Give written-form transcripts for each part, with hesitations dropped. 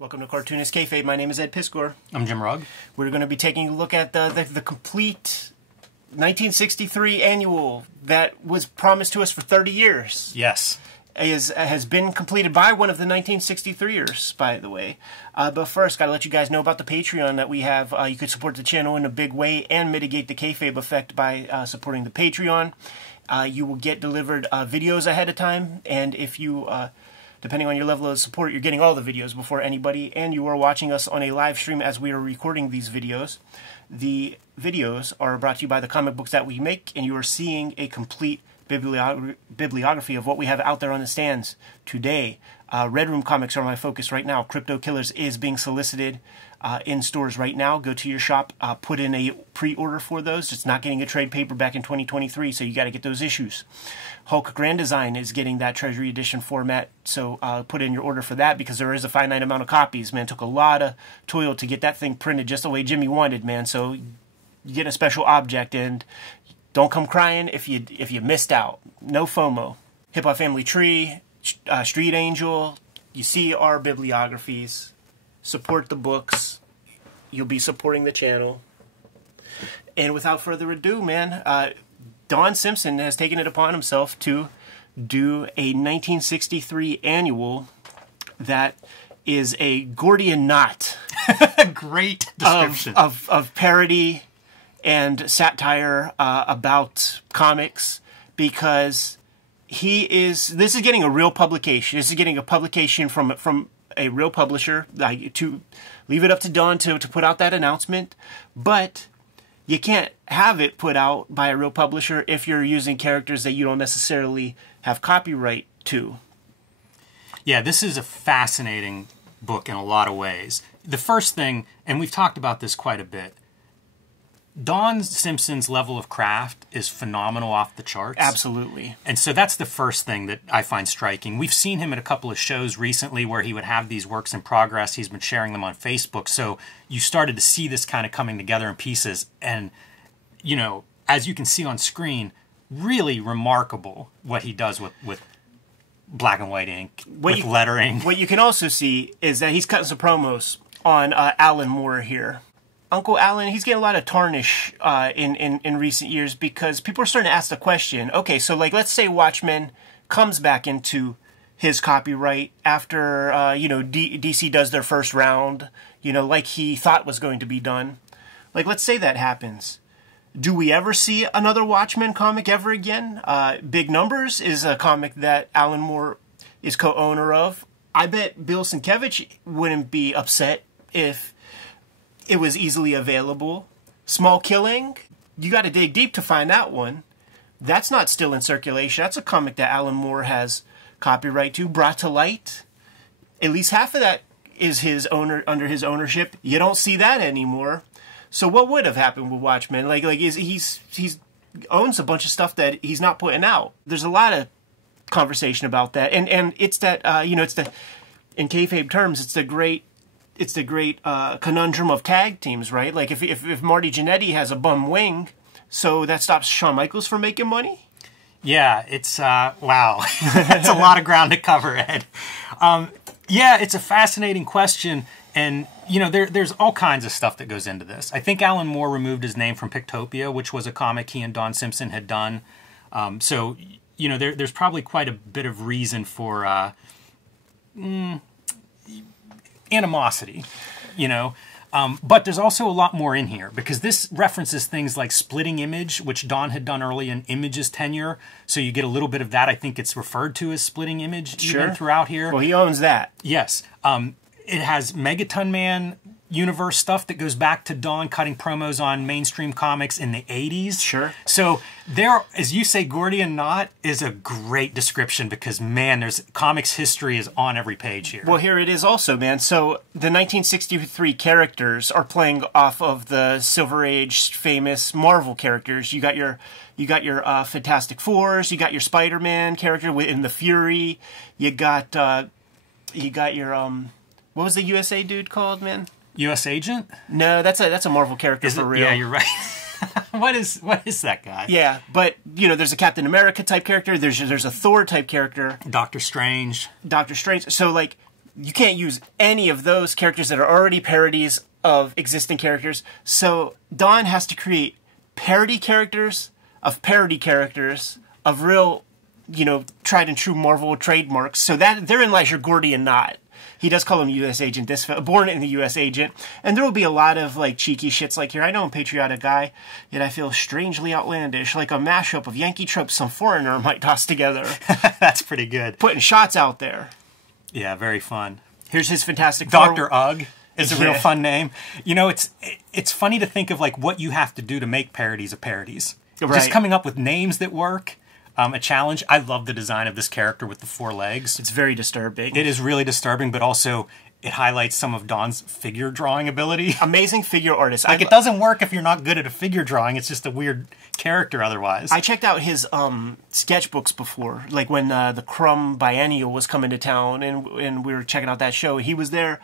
Welcome to Cartoonist Kayfabe. My name is Ed Piscor. I'm Jim Rugg. We're going to be taking a look at the complete 1963 annual that was promised to us for 30 years. Yes. Has been completed by one of the 1963ers, by the way. But first, got to let you guys know about the Patreon that we have. You could support the channel in a big way and mitigate the kayfabe effect by supporting the Patreon. You will get delivered videos ahead of time, and if you... depending on your level of support, you're getting all the videos before anybody, and you are watching us on a live stream as we are recording these videos. The videos are brought to you by the comic books that we make, and you are seeing a complete bibliography of what we have out there on the stands today. Red Room Comics are my focus right now. Crypto Killers is being solicited in stores right now. Go to your shop, put in a pre-order for those. It's not getting a trade paperback in 2023, so you got to get those issues. Hulk Grand Design is getting that Treasury Edition format, so put in your order for that because there is a finite amount of copies. Man, it took a lot of toil to get that thing printed just the way Jimmy wanted, man. So you get a special object, and don't come crying if you missed out. No FOMO. Hip Hop Family Tree, Street Angel. You see our bibliographies. Support the books. You'll be supporting the channel. And without further ado, man, Don Simpson has taken it upon himself to do a 1963 annual that is a Gordian knot. Great description. Of parody and satire about comics, because this is getting a real publication. This is getting a publication from a real publisher. To leave it up to Don to put out that announcement, but you can't have it put out by a real publisher if you're using characters that you don't necessarily have copyright to. Yeah, this is a fascinating book in a lot of ways. The first thing, and we've talked about this quite a bit, Don Simpson's level of craft is phenomenal, off the charts. Absolutely. And so that's the first thing that I find striking. We've seen him at a couple of shows recently where he would have these works in progress. He's been sharing them on Facebook. So you started to see this kind of coming together in pieces. And, you know, as you can see on screen, really remarkable what he does with black and white ink, with lettering. What you can also see is that he's cutting some promos on Alan Moore here. Uncle Alan, he's getting a lot of tarnish in recent years because people are starting to ask the question, okay, so like let's say Watchmen comes back into his copyright after, DC does their first round, like he thought was going to be done. Like, let's say that happens. Do we ever see another Watchmen comic ever again? Big Numbers is a comic that Alan Moore is co-owner of. I bet Bill Sienkiewicz wouldn't be upset if it was easily available. Small Killing, you got to dig deep to find that one. That's not still in circulation. That's a comic that Alan Moore has copyright to. Brought to Light, at least half of that is under his ownership. You don't see that anymore. So what would have happened with Watchmen? He's owns a bunch of stuff that he's not putting out. There's a lot of conversation about that, and it's that it's the, in kayfabe terms, it's the great conundrum of tag teams, right? Like if Marty Jannetty has a bum wing, so that stops Shawn Michaels from making money? Yeah, it's, wow. That's a lot of ground to cover, Ed. Yeah, it's a fascinating question. And, there's all kinds of stuff that goes into this. I think Alan Moore removed his name from Pictopia, which was a comic he and Don Simpson had done. So, there's probably quite a bit of reason for animosity, but there's also a lot more in here because this references things like Splitting Image, which Don had done early in Image's tenure. So you get a little bit of that. I think it's referred to as Splitting Image even throughout here. Well, he owns that. Yes. It has Megaton Man universe stuff that goes back to Don cutting promos on mainstream comics in the 80s. Sure. So there, as you say, Gordian knot is a great description because, man, there's comics history is on every page here. Well, here it is also, man. So the 1963 characters are playing off of the Silver Age famous Marvel characters. You got your Fantastic Fours, you got your Spider-Man character in the Fury, you got your what was the USA dude called, man? U.S. Agent? No, that's a Marvel character for real. Yeah, you're right. What is that guy? Yeah, but there's a Captain America type character. There's a Thor type character. Doctor Strange. So like you can't use any of those characters that are already parodies of existing characters. So Don has to create parody characters of real, tried and true Marvel trademarks. So that therein lies your Gordian knot. He does call him U.S. Agent, born in the U.S. Agent. And there will be a lot of, cheeky shits like here. I know I'm a patriotic guy, yet I feel strangely outlandish, like a mashup of Yankee tropes some foreigner might toss together. That's pretty good. Putting shots out there. Yeah, very fun. Here's his fantastic... Dr. Ugg is a real fun name. It's funny to think of, what you have to do to make parodies of parodies. Right. Just coming up with names that work. A challenge. I love the design of this character with the 4 legs. It's very disturbing. It is really disturbing, but also it highlights some of Don's figure drawing ability. Amazing figure artist. It doesn't work if you're not good at a figure drawing. It's just a weird character otherwise. I checked out his sketchbooks before, like when the Crumb Biennial was coming to town, and we were checking out that show. He was there,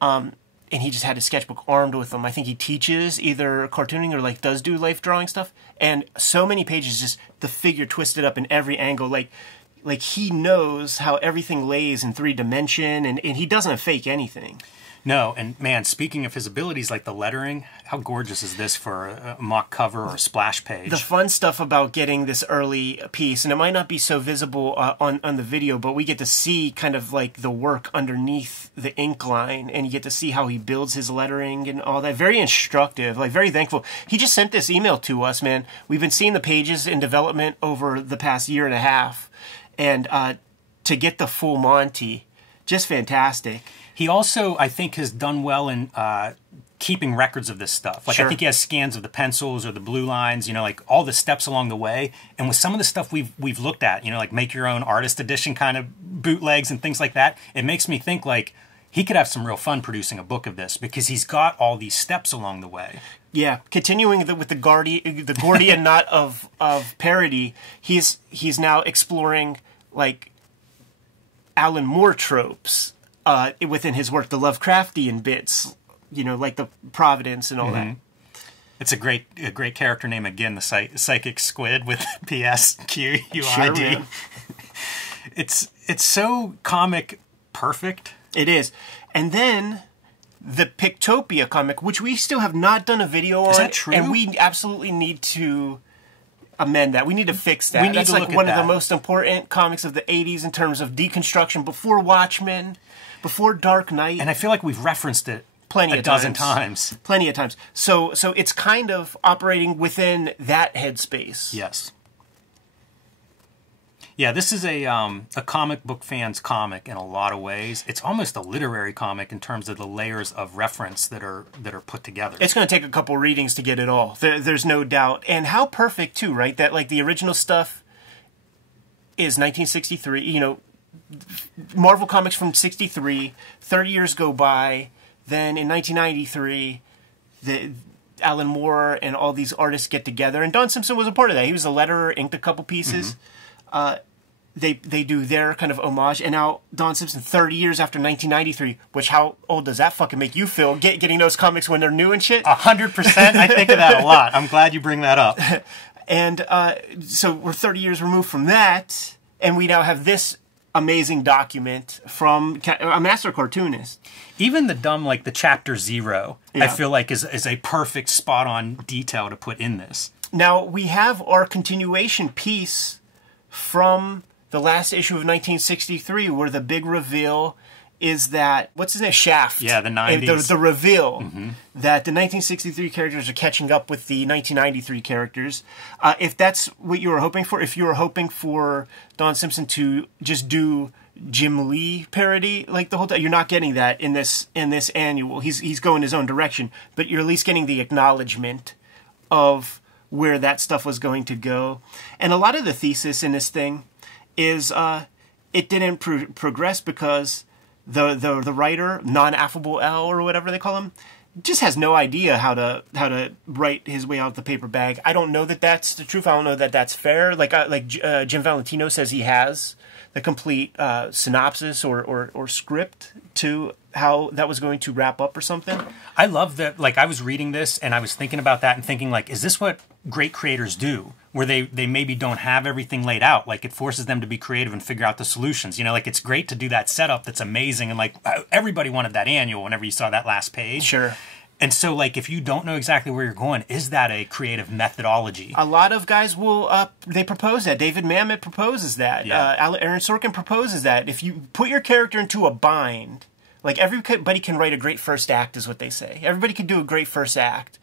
and he just had his sketchbook armed with them. I think he teaches either cartooning or does do life drawing stuff. And so many pages, just the figure twisted up in every angle. Like he knows how everything lays in 3 dimension, and he doesn't fake anything. No, and man, speaking of his abilities, like the lettering, how gorgeous is this for a mock cover or a splash page? The fun stuff about getting this early piece, and it might not be so visible on the video, but we get to see kind of the work underneath the ink line, and you get to see how he builds his lettering and all that. Very instructive, very thankful. He just sent this email to us, man. We've been seeing the pages in development over the past year and a half, and to get the full Monty, just fantastic. He also, I think, has done well in keeping records of this stuff. Sure. I think he has scans of the pencils or the blue lines, all the steps along the way. And with some of the stuff we've looked at, make your own artist edition kind of bootlegs and things like that, it makes me think he could have some real fun producing a book of this because he's got all these steps along the way. Yeah, continuing with the Gordian knot of parody, he's now exploring Alan Moore tropes. Within his work, the Lovecraftian bits, like the Providence and all that. It's a great character name again, the Psychic Squid with PSQUID. Sure, It's so comic perfect. It is. And then the Pictopia comic, which we still have not done a video on. Is that true? And we absolutely need to amend that. We need to fix that. We need That's to look at one of that. the most important comics of the 80s in terms of deconstruction, before Watchmen, before Dark Knight. And I feel like we've referenced it plenty a dozen times. Plenty of times. So it's kind of operating within that headspace. Yes. Yeah, this is a comic book fan's comic in a lot of ways. It's almost a literary comic in terms of the layers of reference that are put together. It's going to take a couple readings to get it all. There's no doubt. And how perfect, too, right? That, the original stuff is 1963. Marvel Comics from 63. 30 years go by. Then in 1993, Alan Moore and all these artists get together. And Don Simpson was a part of that. He was a letterer, inked a couple pieces. They do their kind of homage, and now Don Simpson, 30 years after 1993, which how old does that fucking make you feel, getting those comics when they're new and shit? 100%. I think of that a lot. I'm glad you bring that up. And so we're 30 years removed from that, and we now have this amazing document from a master cartoonist. Even the the chapter 0, yeah. I feel like is a perfect spot-on detail to put in this. Now, we have our continuation piece from the last issue of 1963, where the big reveal is that, what's his name? Shaft. Yeah, the 90s. The reveal that the 1963 characters are catching up with the 1993 characters. If that's what you were hoping for, if you were hoping for Don Simpson to just do Jim Lee parody the whole time, you're not getting that in this annual. He's going his own direction, but you're at least getting the acknowledgement of where that stuff was going to go. And a lot of the thesis in this thing is it didn't progress because the writer, non-affable Al or whatever they call him, just has no idea how to write his way out of the paper bag. I don't know that that's the truth. I don't know that that's fair. Jim Valentino says he has the complete synopsis or script to how that was going to wrap up or something. I love that. I was reading this and I was thinking about that and thinking, is this what great creators do? where they maybe don't have everything laid out. Like, it forces them to be creative and figure out the solutions. You know, like, it's great to do that setup that's amazing, and, like, everybody wanted that annual whenever you saw that last page. Sure. And so, like, if you don't know exactly where you're going, is that a creative methodology? A lot of guys will, they propose that. David Mamet proposes that. Yeah. Aaron Sorkin proposes that. If you put your character into a bind, like, everybody can write a great first act, is what they say. Everybody can do a great first act.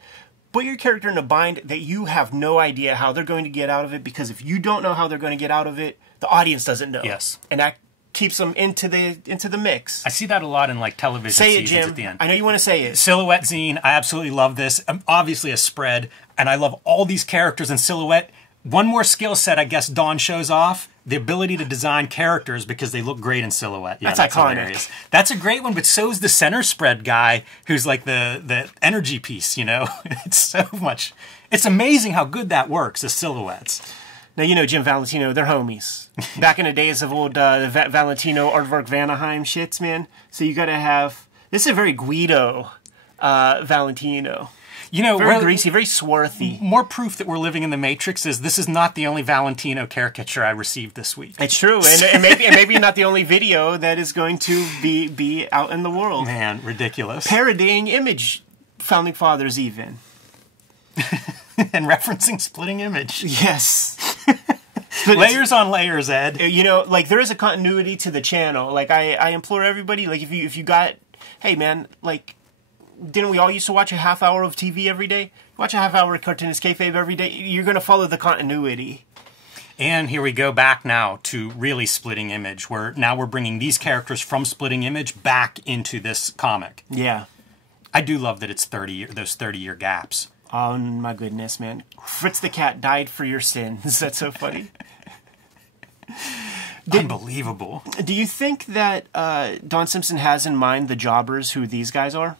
Put your character in a bind that you have no idea how they're going to get out of it, because if you don't know how they're going to get out of it, the audience doesn't know. Yes. And that keeps them into the mix. I see that a lot in, like, television seasons Jim. at the end. I know you want to say it. Silhouette zine, I absolutely love this. Obviously a spread, and I love all these characters in Silhouette. One more skill set I guess Don shows off, the ability to design characters because they look great in Silhouette. Yeah, that's iconic. Hilarious. That's a great one, but so's the center spread guy who's like the energy piece, you know? It's so much. It's amazing how good that works as silhouettes. Now, you know, Jim Valentino, they're homies. Back in the days of old Valentino, Aardvark Vanaheim shits, man. So you got to have... This is a very Guido Valentino. You know, very greasy, very swarthy. More proof that we're living in the Matrix is this is not the only Valentino caricature I received this week. It's true, and maybe not the only video that is going to be out in the world. Man, ridiculous. Parodying Image Founding Fathers, even. And referencing Splitting Image. Yes. Layers on layers, Ed. You know, like, there is a continuity to the channel. Like, I implore everybody, like, if you got... Hey, man, like... Didn't we all used to watch a half hour of TV every day? Watch a half hour of Cartoonist Kayfabe every day. You're going to follow the continuity. And here we go back now to really Splitting Image, where now we're bringing these characters from Splitting Image back into this comic. Yeah. I do love that it's those 30-year gaps. Oh, my goodness, man. Fritz the Cat died for your sins. That's so funny. Unbelievable. Do you think that Don Simpson has in mind the jobbers who these guys are?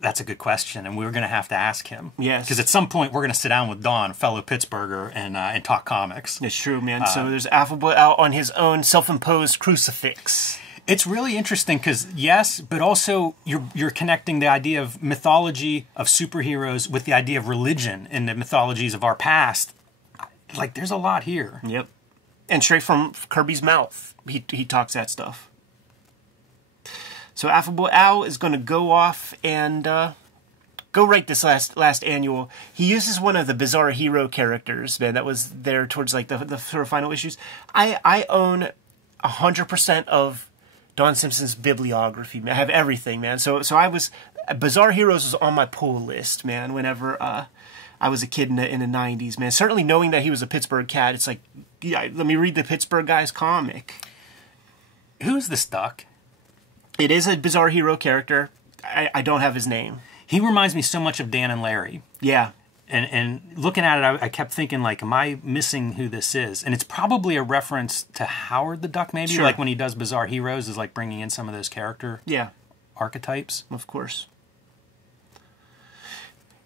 That's a good question, and we're going to have to ask him. Yes. Because at some point, we're going to sit down with Don, fellow Pittsburgher, and talk comics. It's true, man. So there's Affable out on his own self-imposed crucifix. It's really interesting because, yes, but also you're connecting the idea of mythology of superheroes with the idea of religion in the mythologies of our past. Like, there's a lot here. Yep. And straight from Kirby's mouth, he talks that stuff. So Affable Al is going to go off and go write this last annual. He uses one of the Bizarre Hero characters, man, that was there towards like the sort of final issues. I own 100% of Don Simpson's bibliography, man. I have everything, man. So I was... Bizarre Heroes was on my pull list, man, whenever I was a kid in the 90s, man. Certainly knowing that he was a Pittsburgh cat, it's like, yeah, let me read the Pittsburgh guy's comic. Who's this duck? It is a Bizarre Hero character. I don't have his name. He reminds me so much of Dan and Larry. Yeah. And looking at it, I kept thinking, like, am I missing who this is? And it's probably a reference to Howard the Duck, maybe? Sure. Like when he does Bizarre Heroes, is like bringing in some of those character archetypes. Of course.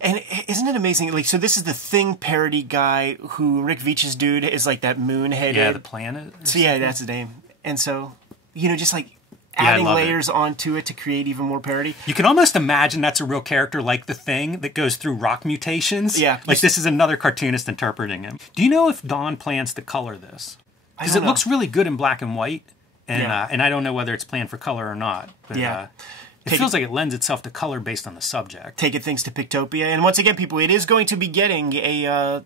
And isn't it amazing? Like, so this is the Thing parody guy who Rick Veitch's dude is like that moon-headed. Yeah, the planet. So yeah, that's his name. And so, you know, just like adding layers onto it to create even more parody. You can almost imagine that's a real character like the Thing that goes through rock mutations. Yeah. Like this is another cartoonist interpreting him. Do you know if Don plans to color this? Because it looks really good in black and white. And and I don't know whether it's planned for color or not. But, it feels like it lends itself to color based on the subject. Take it thanks to Pictopia. And once again, people, it is going to be getting a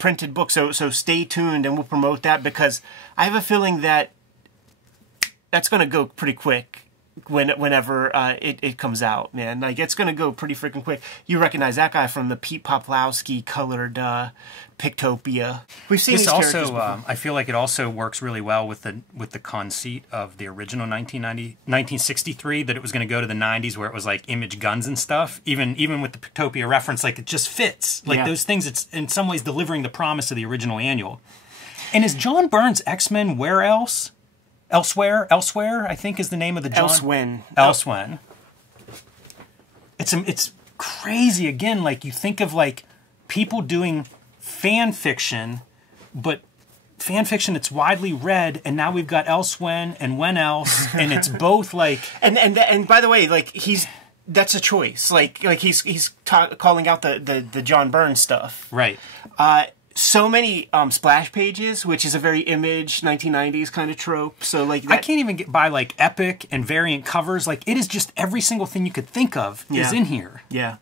printed book. So stay tuned and we'll promote that because I have a feeling that that's going to go pretty quick whenever it comes out, man. Like, it's going to go pretty freaking quick. You recognize that guy from the Pete Poplawski colored Pictopia. We've seen this these characters also, before. I feel like it also works really well with the conceit of the original 1963, that it was going to go to the 90s where it was like Image guns and stuff. Even with the Pictopia reference, like it just fits. Like those things, it's in some ways delivering the promise of the original annual. And is John Byrne's X-Men where else? Elsewhere, I think is the name of the John... Elsewhen. It's crazy, again, like, you think of, like, people doing fan fiction, but fan fiction that's widely read, and now we've got Elsewhen and When Else, and it's both, like... And by the way, like, he's that's a choice. Like he's calling out the John Byrne stuff. Right. So many splash pages, which is a very Image 1990s kind of trope. So like that, I can't even get by like epic and variant covers. Like it is just every single thing you could think of is in here. Yeah.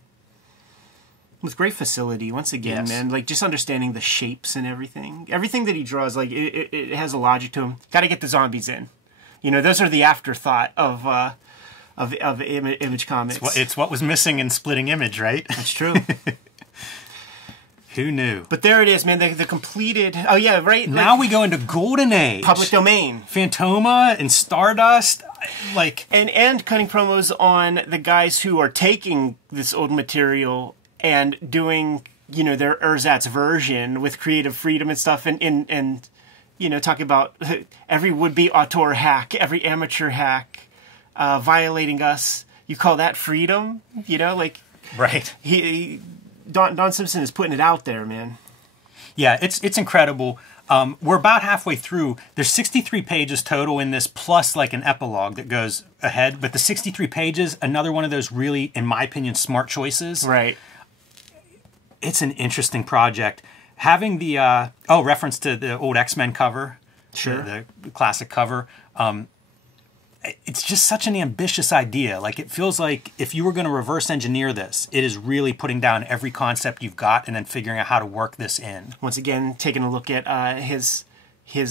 With great facility, once again, man. Like just understanding the shapes and everything. Everything that he draws, like it has a logic to him. Got to get the zombies in. You know, those are the afterthought of Image Comics. It's what was missing in Splitting Image, right? That's true. Who knew? But there it is, man. The completed. Oh yeah, right. Now we go into Golden Age, public domain, Phantoma and Stardust, like and cutting promos on the guys who are taking this old material and doing, you know, their ersatz version with creative freedom and stuff, and you know, talking about every would-be auteur hack, every amateur hack violating us. You call that freedom? You know, like right. Don Simpson is putting it out there, man. Yeah, it's incredible. We're about halfway through. There's 63 pages total in this, plus like an epilogue that goes ahead. But the 63 pages, another one of those really, in my opinion, smart choices. Right. It's an interesting project. Having the reference to the old X-Men cover, sure, the classic cover. It's just such an ambitious idea. Like it feels like if you were going to reverse engineer this, it is really putting down every concept you've got and then figuring out how to work this in. Once again, taking a look at his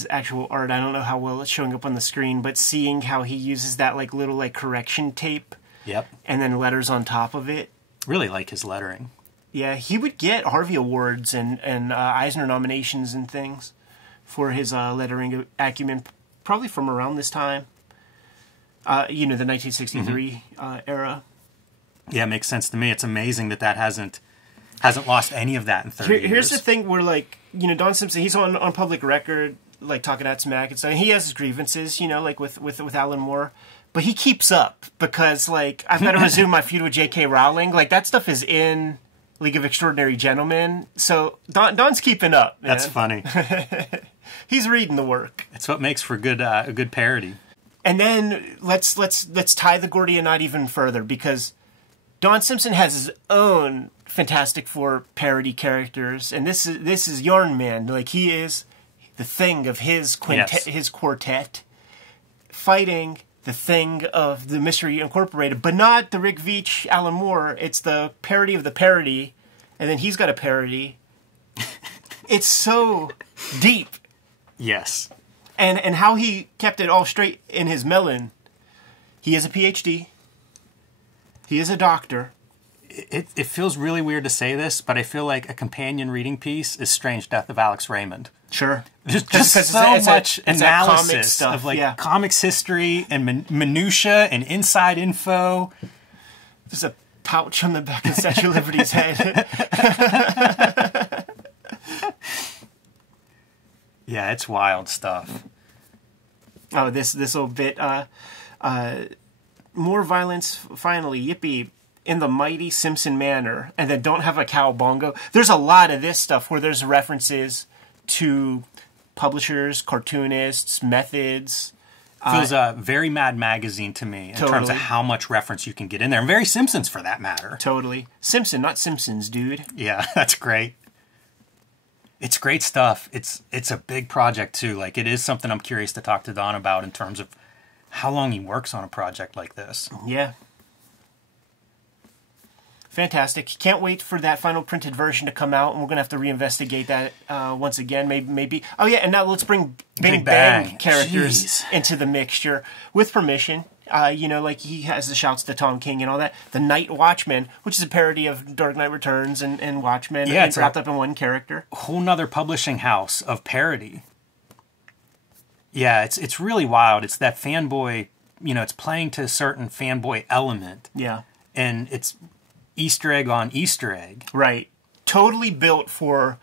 actual art. I don't know how well it's showing up on the screen, but seeing how he uses that like little like correction tape. Yep. And then letters on top of it. Really like his lettering. Yeah, he would get Harvey Awards and Eisner nominations and things for his lettering acumen, probably from around this time. You know, the 1963 era. Yeah, it makes sense to me. It's amazing that hasn't lost any of that in 30 years. Here's the thing where, like, you know, Don Simpson, he's on public record, like, talking at smack and stuff. He has his grievances, you know, like, with Alan Moore. But he keeps up because, like, I've got to resume my feud with J.K. Rowling. Like, that stuff is in League of Extraordinary Gentlemen. So Don's keeping up, man. That's funny. He's reading the work. That's what makes for a good parody. And then let's tie the Gordian knot even further, because Don Simpson has his own Fantastic Four parody characters, and this is Yarn Man. Like, he is the Thing of his quintet, his quartet, fighting the Thing of the Mystery Incorporated, but not the Rick Veitch, Alan Moore. It's the parody of the parody, and then he's got a parody. It's so deep. Yes. And how he kept it all straight in his melon. He is a PhD. He is a doctor. It feels really weird to say this, but I feel like a companion reading piece is Strange Death of Alex Raymond. Sure. There's just so much analysis stuff, of like comics history and minutia and inside info. There's a pouch on the back of Statue of Liberty's head. Yeah, it's wild stuff. Oh, this little bit. More violence, finally. Yippee. In the mighty Simpson manner. And then don't have a cowbongo. There's a lot of this stuff where there's references to publishers, cartoonists, methods. Feels very Mad Magazine to me in terms of how much reference you can get in there. And very Simpsons for that matter. Totally. Simpson, not Simpsons, dude. Yeah, that's great. It's great stuff. It's a big project too. Like, it is something I'm curious to talk to Don about in terms of how long he works on a project like this. Yeah. Fantastic. Can't wait for that final printed version to come out, and we're going to have to reinvestigate that once again. Maybe. Oh, yeah, and now let's bring Big Bang characters into the mixture with permission. You know, like he has the shouts to Tom King and all that. The Night Watchman, which is a parody of Dark Knight Returns and Watchmen. Yeah, it's wrapped up in one character. A whole nother publishing house of parody. Yeah, it's really wild. It's that fanboy, you know, it's playing to a certain fanboy element. Yeah. And it's Easter egg on Easter egg. Right. Totally built for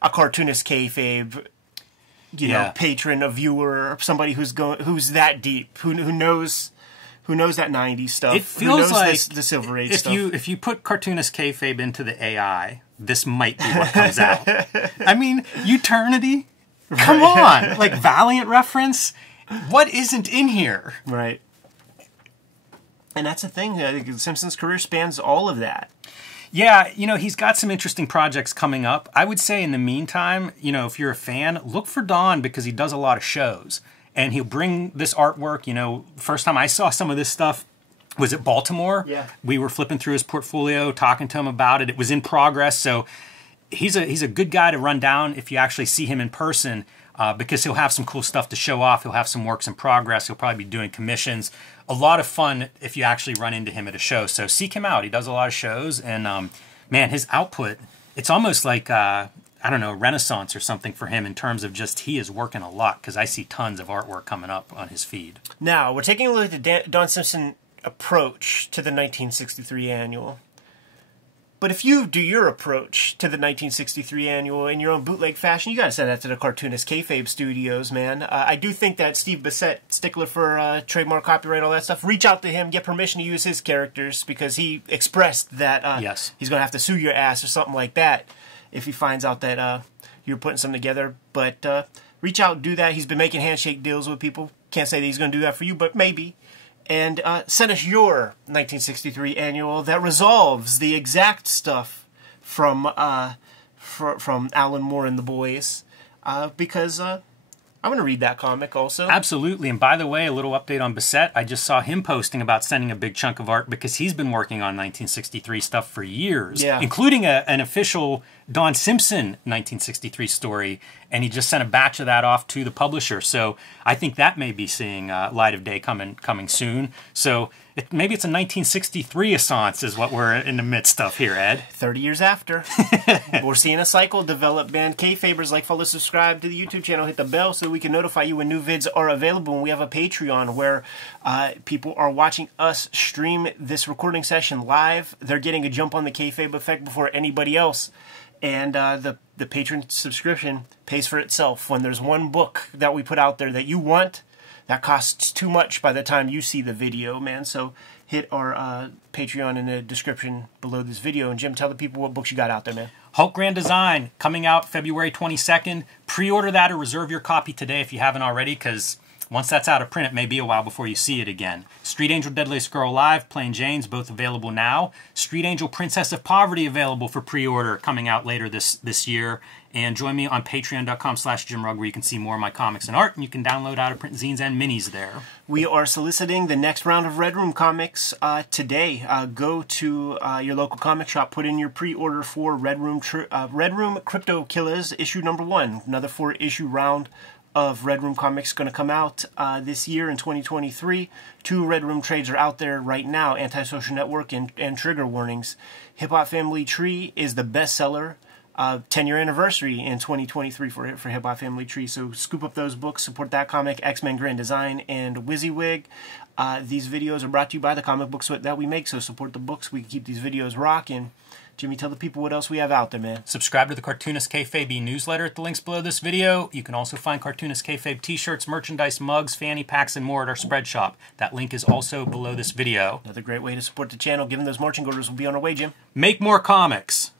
a cartoonist kayfabe, you know, patron, a viewer, somebody who's that deep, who knows that 90s stuff. It feels like the Silver Age stuff. If you put cartoonist kayfabe into the AI, this might be what comes out. I mean, Eternity? Come on! Like, Valiant reference? What isn't in here? Right. And that's the thing. I think Simpson's career spans all of that. Yeah, you know, he's got some interesting projects coming up. I would say in the meantime, you know, if you're a fan, look for Don because he does a lot of shows. And he'll bring this artwork. You know, first time I saw some of this stuff was at Baltimore. Yeah. We were flipping through his portfolio, talking to him about it. It was in progress. So he's a good guy to run down if you actually see him in person. Because he'll have some cool stuff to show off. He'll have some works in progress. He'll probably be doing commissions. A lot of fun if you actually run into him at a show. So seek him out. He does a lot of shows. And, man, his output, it's almost like, I don't know, Renaissance or something for him in terms of just he is working a lot because I see tons of artwork coming up on his feed. Now, we're taking a look at the Don Simpson approach to the 1963 annual. But if you do your approach to the 1963 annual in your own bootleg fashion, you got to send that to the Cartoonist Kayfabe Studios, man. I do think that Steve Bissett, stickler for trademark, copyright, all that stuff, reach out to him, get permission to use his characters, because he expressed that yes, he's going to have to sue your ass or something like that if he finds out that you're putting something together. But reach out and do that. He's been making handshake deals with people. Can't say that he's going to do that for you, but maybe. And send us your 1963 annual that resolves the exact stuff from Alan Moore and the Boys, because I'm going to read that comic also. Absolutely. And by the way, a little update on Bissett. I just saw him posting about sending a big chunk of art because he's been working on 1963 stuff for years, including an official Don Simpson 1963 story, and he just sent a batch of that off to the publisher. So I think that may be seeing light of day coming soon. So maybe it's a 1963 Assance is what we're in the midst of here, Ed. 30 years after. We're seeing a cycle develop, man. Kayfabers, like, follow, subscribe to the YouTube channel, hit the bell so we can notify you when new vids are available. And we have a Patreon where people are watching us stream this recording session live. They're getting a jump on the Kayfabe effect before anybody else. And the patron subscription pays for itself. When there's one book that we put out there that you want, that costs too much by the time you see the video, man. So hit our Patreon in the description below this video. And Jim, tell the people what books you got out there, man. Hulk Grand Design, coming out February 22nd. Pre-order that or reserve your copy today if you haven't already, because once that's out of print, it may be a while before you see it again. Street Angel Deadliest Girl Alive, Plain Jane's, both available now. Street Angel Princess of Poverty available for pre-order, coming out later this year. And join me on patreon.com/JimRugg, where you can see more of my comics and art, and you can download out-of-print zines and minis there. We are soliciting the next round of Red Room comics today. Go to your local comic shop, put in your pre-order for Red Room Crypto Killers, issue number 1. Another 4-issue round of Red Room comics going to come out this year in 2023. 2 Red Room trades are out there right now, Antisocial Network and Trigger Warnings. Hip Hop Family Tree is the bestseller. 10-year anniversary in 2023 for Hip Hop Family Tree. So scoop up those books, support that comic, X-Men Grand Design, and WYSIWYG. These videos are brought to you by the comic books that we make, so support the books. We can keep these videos rocking. Jimmy, tell the people what else we have out there, man. Subscribe to the Cartoonist Kayfabe newsletter at the links below this video. You can also find Cartoonist Kayfabe t-shirts, merchandise, mugs, fanny packs, and more at our spread shop. That link is also below this video. Another great way to support the channel. Given those marching orders will be on our way, Jim. Make more comics.